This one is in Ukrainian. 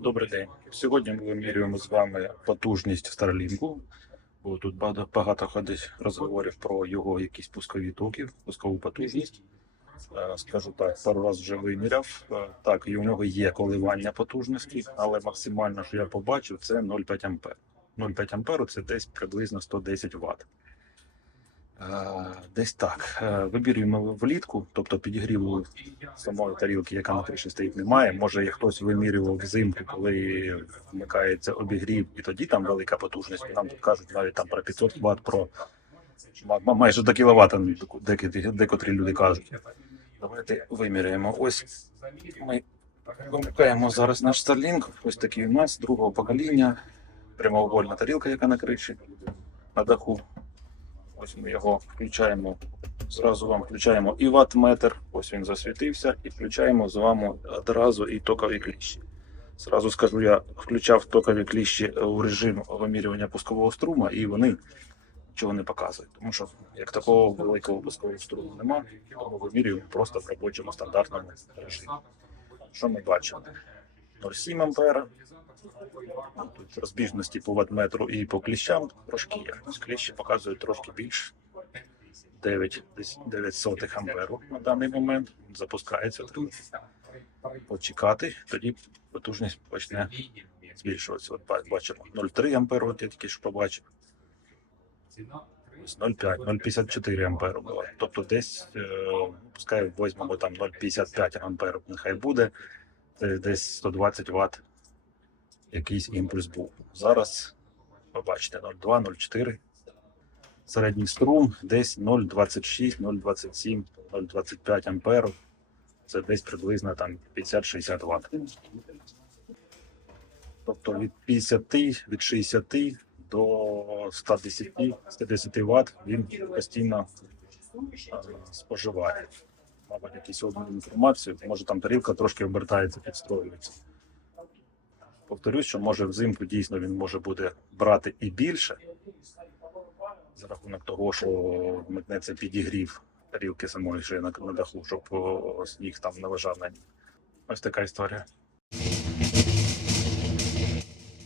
Добрий день. Сьогодні ми вимірюємо з вами потужність Starlink. Бо тут багато, ходить розговорів про його якісь пускові токи, пускову потужність. Е, Скажу так, пару разів вже виміряв. Е, Так, і у нього є коливання потужності, але максимально, що я побачив, це 0,5 ампер. 0,5 амперу це десь приблизно 110 Вт. Десь так. Е, Вибірюємо влітку, тобто підігріву самої тарілки, яка на криші стоїть, немає. Може, і хтось вимірював взимку, коли вмикається обігрів, і тоді там велика потужність. Нам тут кажуть навіть там про 500 Вт, про ма- ма- майже до кіловата декотрі, люди кажуть. Давайте виміряємо. Ось ми вимикаємо зараз наш Starlink. Ось такий у нас другого покоління. Прямоугольна тарілка, яка на криші на даху. Ось ми його включаємо. Зразу вам включаємо і ваттметр, ось він засвітився, і включаємо з вами одразу і токові кліщі. Зразу скажу, я включав токові кліщі у режим вимірювання пускового струму, і вони нічого не показують. Тому що як такого великого пускового струму немає, тому вимірюємо просто в робочому стандартному режимі. Що ми бачимо? 0,7 ампера. Тут розбіжності по ваттметру і по кліщам трошки є. Кліщі показують трошки більше. 9, десь 9 сотих амперу на даний момент. Запускається, почекати, тоді потужність почне збільшуватися. От бачимо 0,3 амперу, от я тільки що побачив. 0,5, 0,54 амперу було. Тобто десь, е, пускай візьмемо там 0,55 амперу, нехай буде, це десь 120 Вт якийсь імпульс був. Зараз побачите 0,2, 0,4. Середній струм десь 0,26, 0,27, 0,25 амперу. Це десь приблизно там 50-60 Вт. Тобто від 50, від 60 до 110, 110 Вт він постійно е, споживає. Мабуть, якісь обмін інформацію, може там тарілка трошки обертається, підстроюється. Повторюсь, що може взимку дійсно він може буде брати і більше за рахунок того, що вмикнеться підігрів тарілки самої ще на, на даху, щоб сніг там не лежав на ній. Ось така історія.